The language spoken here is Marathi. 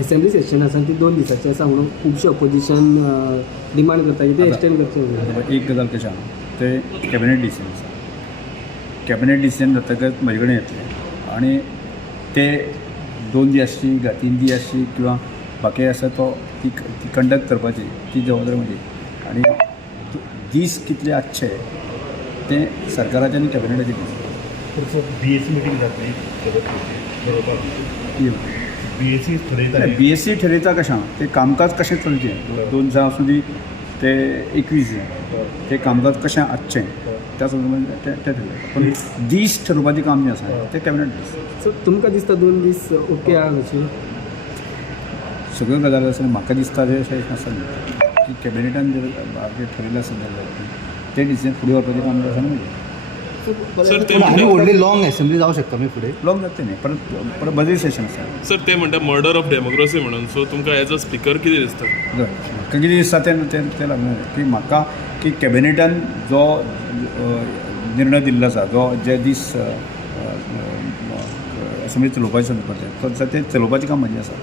असेंब्ली सेशन आसा ती 2 दिसाची आसा म्हणून खुबशे ऑपोजिशन डिमांड करता की ते एक्सटेंड करचे. एक गजाल कशें आहा ते कॅबिनेट डिसिजन आसा. कॅबिनेट डिसिजन जातकच म्हजे कडेन येतले आनी ते 2 दीस आसची 3 दीस आसची किंवा बाकी आसा तो ती कंडक्ट करपाची ती जबाबदारी म्हजी. आनी दीस कितले आसचे ते सरकाराचे आनी कॅबिनेटाचे दीस. BSc मिटींग जातली बरोबर. BSc ठरयता BSc ठरयता कशें ते कामकाज कशें चलचें 2 दिसां आसूं दी ते 21 दिसां ते कामकाज कशें आसचें त्या संदर्भात ते ठरयता. पूण दीस ठरोवपाचें काम जें आसा तें कॅबिनेट दीस. सो तुमकां दिसता 2 दीस ओके आहा अशी? सगळ्यो गजाली आसा म्हाका दिसता जे अशें आसा की कॅबिनेटान जे ठरयलें आसा ते डिसिजन फुडें व्हरपाचें काम जें आसा न्हू सर ते आनी व्हडली लॉंग असेंब्ली जावं शकता मी फुडें. लॉंग जाता न्ही परत बजेट सेशन आसा. सर ते म्हणटा मर्डर ऑफ डेमोक्रेसी म्हणून. सो तुमकां एज अ स्पिकर कितें दिसता? म्हाका कितें दिसता तें लागना की म्हाका की कॅबिनेटान जो निर्णय दिल्लो आसा जो जे दीस असेंब्ली चलोवपाचें ते चलोवपाचें काम म्हजें आसा.